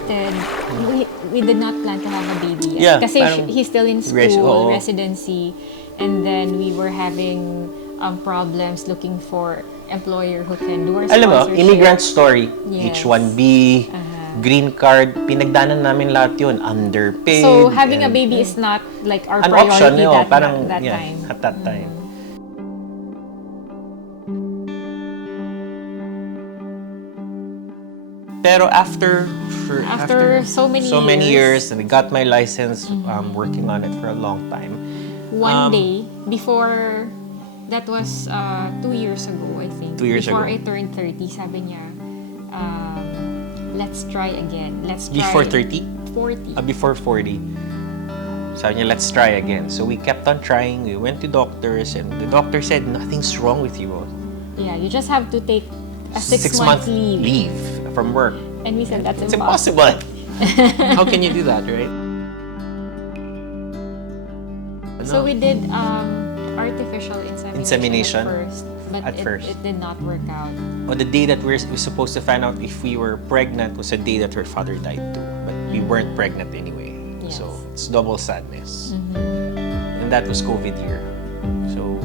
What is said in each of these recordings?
started, we did not plan to have a baby yet. Yeah, Kasi he's still in school, residency, and then we were having problems looking for employer who can do our sponsorship. Alam mo, immigrant story, Yes. H1B, green card, pinagdanan namin lahat yun, underpaid. So having a baby is not like our an priority option, that yeah, time. at that time. Pero after so many years, and I got my license, working on it for a long time. One day, before, that was 2 years ago, I think. 2 years before ago. I turned 30, sabi niya, let's try again. Let's try. Before 30? 40. Before 40. Sabi niya, let's try again. So we kept on trying. We went to doctors, and the doctor said, nothing's wrong with you. Yeah, you just have to take a 6-month leave from work. And we said, that's It's impossible. How can you do that, right? So we did artificial insemination at first, but it did not work out. On the day that we were supposed to find out if we were pregnant was the day that her father died too. But we weren't pregnant anyway. Yes. So it's double sadness. And that was COVID year. So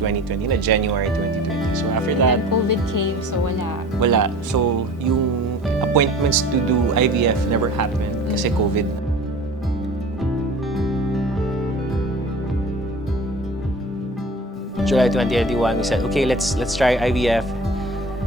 2020, January 2020. So after that, then COVID came, so wala. So yung appointments to do IVF never happened kasi COVID. July 2021, we said, okay, let's try IVF.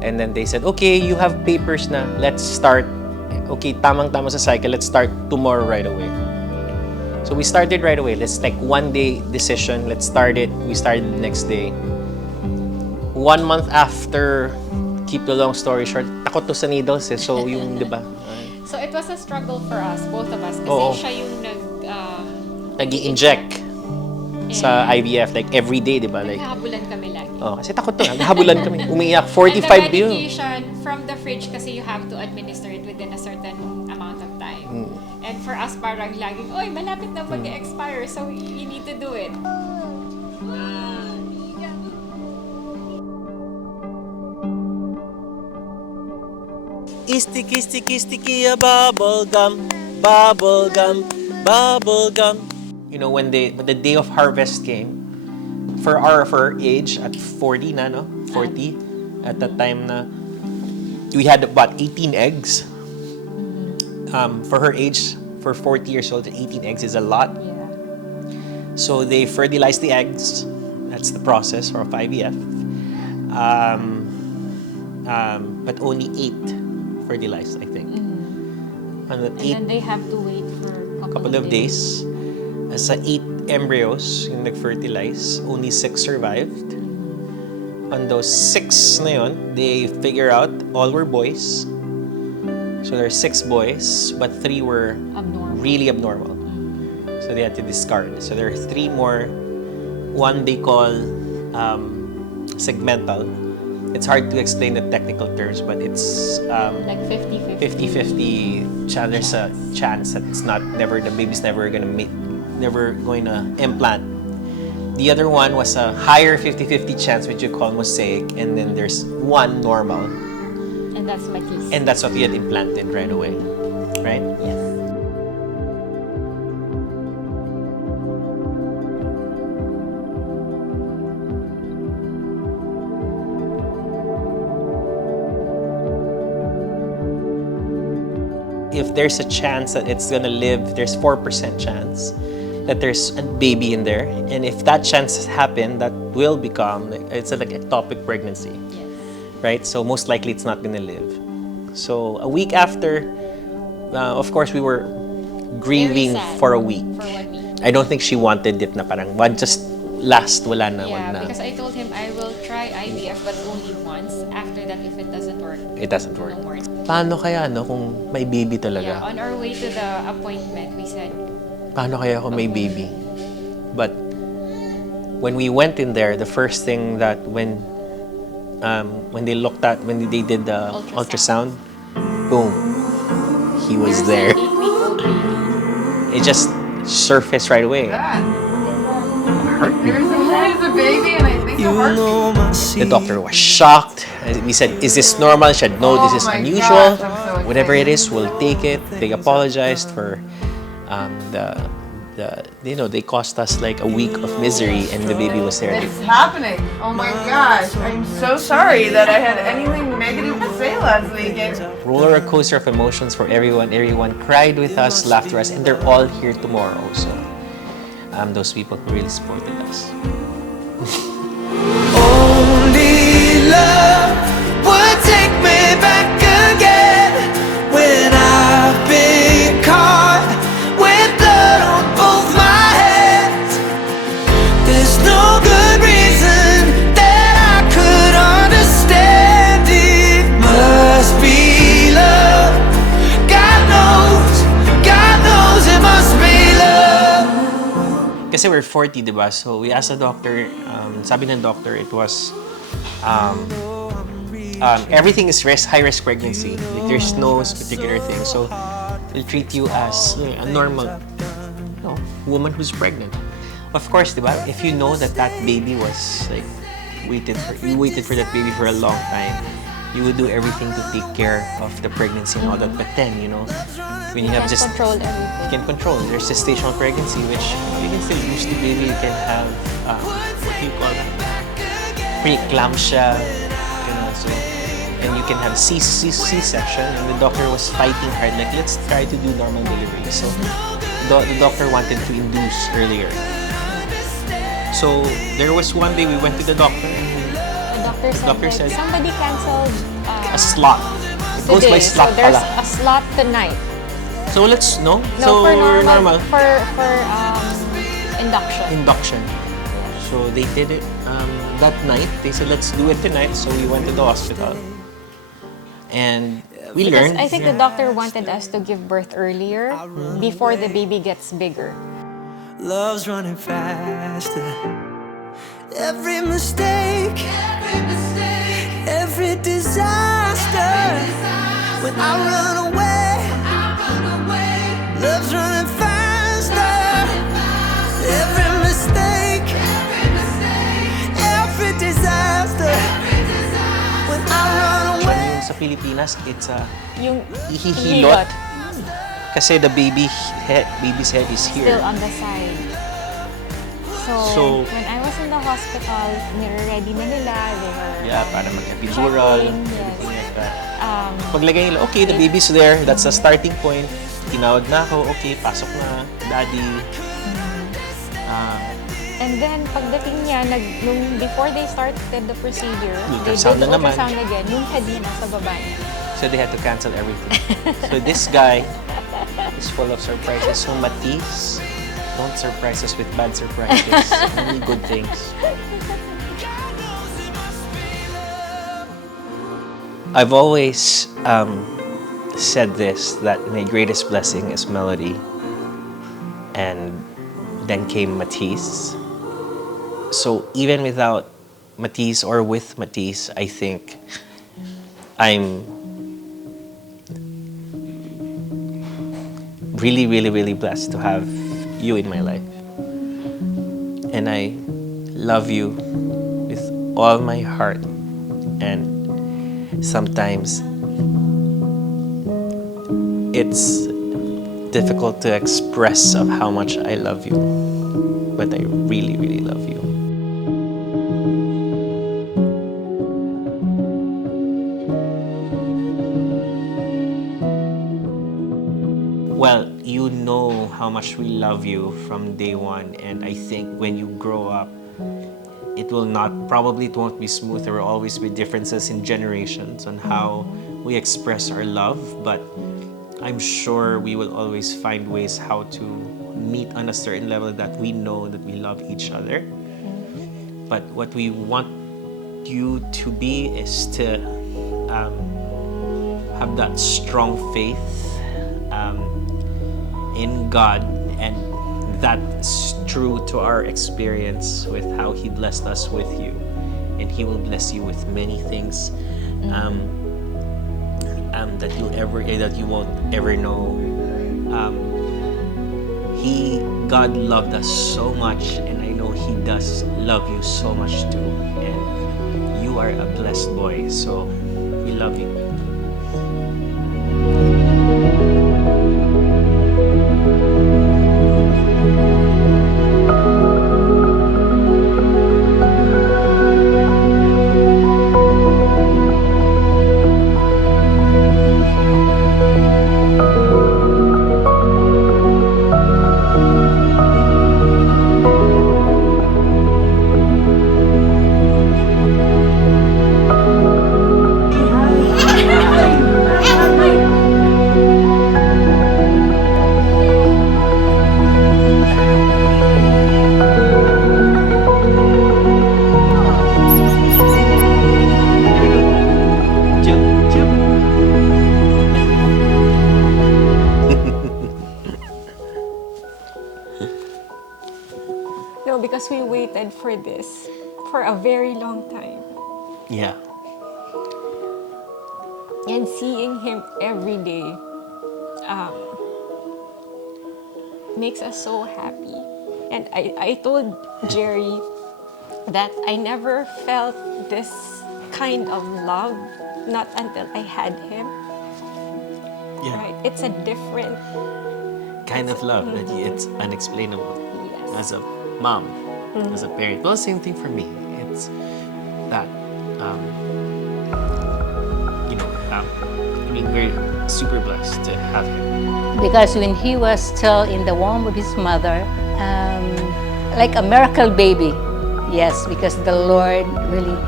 And then they said, okay, you have papers na. Let's start. Okay, tamang-tama sa cycle. Let's start tomorrow right away. So we started right away. Let's like 1 day decision. Let's start it. We started the next day. 1 month after, keep the long story short, takot to sa needles eh. So yung, di ba? So it was a struggle for us, both of us. Kasi Oo. siya yung nag-i-inject sa IVF like every day, di ba? Like, naghahabulan kami lagi. oh, kasi takot to. Naghahabulan kami. Umiiyak. 45 And the yun. medication from the fridge kasi you have to administer it within a certain amount of time. And for us, parang laging, oy, malapit na mag-expire, so you need to do it. Sticky, sticky, sticky, a bubble gum, bubble gum, bubble gum. You know, when the day of harvest came, for our age, at 40 na, no? 40, at that time na, we had about 18 eggs. For her age, for 40 years old, 18 eggs is a lot. Yeah. So they fertilized the eggs. That's the process for IVF. But only 8 fertilized, I think. And then they have to wait for a couple of days. Sa 8 embryos yung nag-fertilize, only 6 survived. On those 6 na yun, they figure out all were boys. So there are 6 boys, but 3 were really abnormal. So they had to discard. So there are 3 more. One they call segmental. It's hard to explain the technical terms, but it's like 50-50. 50-50 chance. There's a chance that the baby's never going to implant. The other one was a higher 50-50 chance, which you call mosaic, and then there's one normal. And that's Matisse. And that's what we had implanted right away, right? Yes. If there's a chance that it's gonna live, there's 4% chance that there's a baby in there. And if that chance has happened, that will become, it's like ectopic pregnancy. Yes. Right? So most likely it's not gonna live. So a week after, of course, we were grieving for a week. For 1 week. I don't think she wanted it na parang, just last, wala na, wag na. Because I told him I will try IVF but only once. After that, if it doesn't work, It doesn't work. no more. Paano kaya, no, kung may baby talaga? Yeah, on our way to the appointment, we said, Paano kaya kung may baby? But when we went in there, the first thing that when they did the ultrasound, boom, he was there. There's an 8-week-old baby. It just surfaced right away. There's a baby, and I think a heartbeat. The doctor was shocked. We said, "Is this normal?" She said, "No, this is Oh my unusual." gosh, I'm so whatever it is, we'll take it. They apologized for they cost us like a week of misery, and the baby was there. It's happening. Oh my gosh. I'm so sorry that I had anything negative to say last weekend. Roller coaster of emotions for everyone. Everyone cried with us, laughed with us, and they're all here tomorrow. So, those people who really supported us. Only love would take me back again when I've been caught with blood on both my hands. There's no good reason that I could understand. It must be love. God knows it must be love. Kasi we're 40, diba? So we asked the doctor, sabi ng doctor, it was, everything is high-risk pregnancy. Like, there's no particular thing. So we'll treat you as a normal woman who's pregnant. Of course, diba? If you know that that baby was like, you waited for that baby for a long time, you would do everything to take care of the pregnancy and all that. But then, when you have just Control everything. you can control. There's gestational pregnancy, which you can still use the baby. You can have what do you call it? Preeclampsia, so, and you can have C-section. And the doctor was fighting hard, like, let's try to do normal delivery. So the doctor wanted to induce earlier. So there was one day we went to the doctor, and The doctor said, somebody canceled a slot. It goes by today, slot so there's pala. a slot tonight. So let's No, so for normal. For induction. Induction. So they did it that night. They said, let's do it tonight. So we went to the hospital. And we Because learned. I think the doctor wanted us to give birth earlier before the baby gets bigger. Love's running faster. Every mistake, every disaster. When I run away, love's running faster. Every mistake, every disaster. When I run away. Yung sa Pilipinas, it's a Yung ihihilot. Kasi the baby's head is here. still on the side. So, when I was in the hospital, nire-ready na nila. They were Para mag-epidural, checking, everything yes. like that. Paglagay nila, okay, the baby's there. That's the starting point. Tinawag na ako, okay, pasok na, daddy. And then, pagdating niya, before they started the procedure, they did Ultrasound na naman. ultrasound again. Yung head niya nasa baba niya. So they had to cancel everything. So this guy is full of surprises. So Matisse, don't surprise us with bad surprises. Only good things. I've always said this, that my greatest blessing is melody. And then came Matisse. So even without Matisse or with Matisse, I think I'm really, really, really blessed to have you in my life. And I love you with all my heart. And sometimes it's difficult to express of how much I love you. But I really, really love you. Well, you know how much we love you from day one, and I think when you grow up, it won't be smooth. There will always be differences in generations on how we express our love, but I'm sure we will always find ways how to meet on a certain level that we know that we love each other. But what we want you to be is to have that strong faith in God, and that's true to our experience with how He blessed us with you, and He will bless you with many things that you won't ever know. God loved us so much, and I know He does love you so much too. And you are a blessed boy, so we love you. because we waited for this for a very long time. Yeah. And seeing him every day makes us so happy. And I told Jerry that I never felt this kind of love, not until I had him. Yeah. Right? It's a different Kind of love that it's unexplainable. yes. As a mom, as a parent. Well, same thing for me. It's that, I mean, we're super blessed to have him. Because when he was still in the womb of his mother, like a miracle baby. Yes, because the Lord really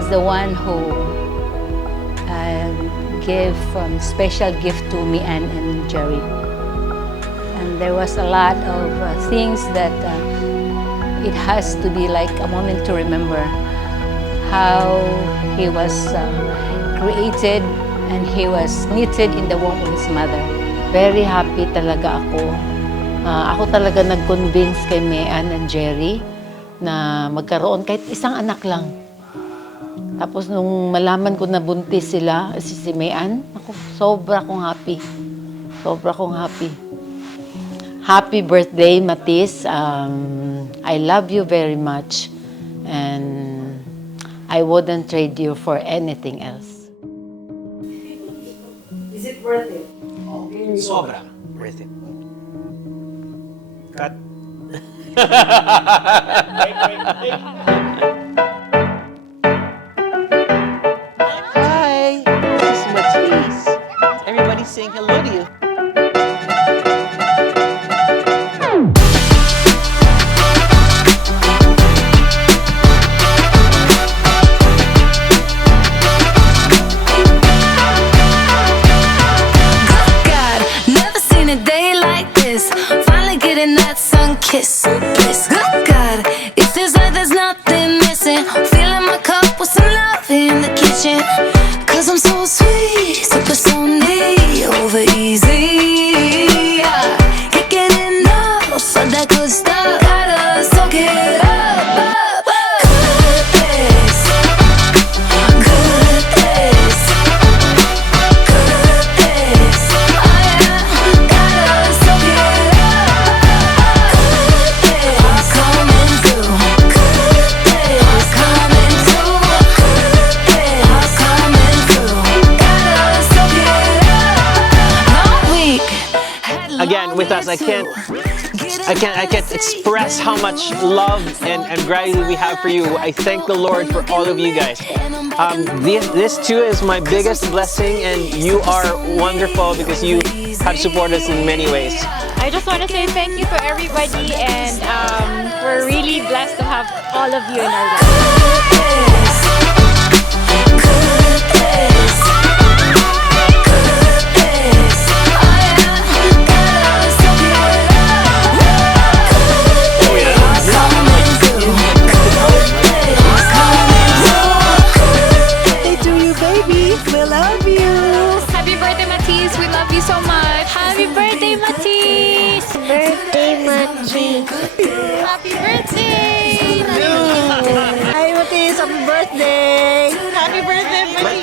is the one who gave special gift to me and Jerry. And there was a lot of things that it has to be like a moment to remember how he was created and he was knitted in the womb of his mother. Very happy talaga ako. Ako talaga nag-convince kay Mean and Jerry na magkaroon kahit isang anak lang. Tapos nung malaman ko na buntis sila, si Mean, ako, sobra kong happy. Sobra kong happy. Happy birthday, Matisse. I love you very much. And I wouldn't trade you for anything else. Is it worth it? Sobra. Worth it. Cut. Hi, this is Matisse. Everybody's saying hello to you. God, never seen a day like this. Finally getting that sun-kissed bliss. Good God, it feels like there's nothing missing. Filling my cup with some love in the kitchen. Cause I'm so sweet, super Sunday, over easy. Can't get enough of that good stuff. Gotta soak it up. Good days, good days, good days. Oh yeah, gotta soak it up. Good days coming through. Good days coming through. Good days coming through. Gotta soak it up. Long week. Again, with us, I can't express how much love and gratitude we have for you. I thank the Lord for all of you guys. This too is my biggest blessing, and you are wonderful because you have supported us in many ways. I just want to say thank you to everybody, and we're really blessed to have all of you in our lives. They do you, baby. We love you. Happy birthday, Matisse. We love you so much. Happy birthday, Matisse. Birthday, Matisse. Happy birthday. Hi, Matisse. Happy birthday. Happy birthday, Matisse.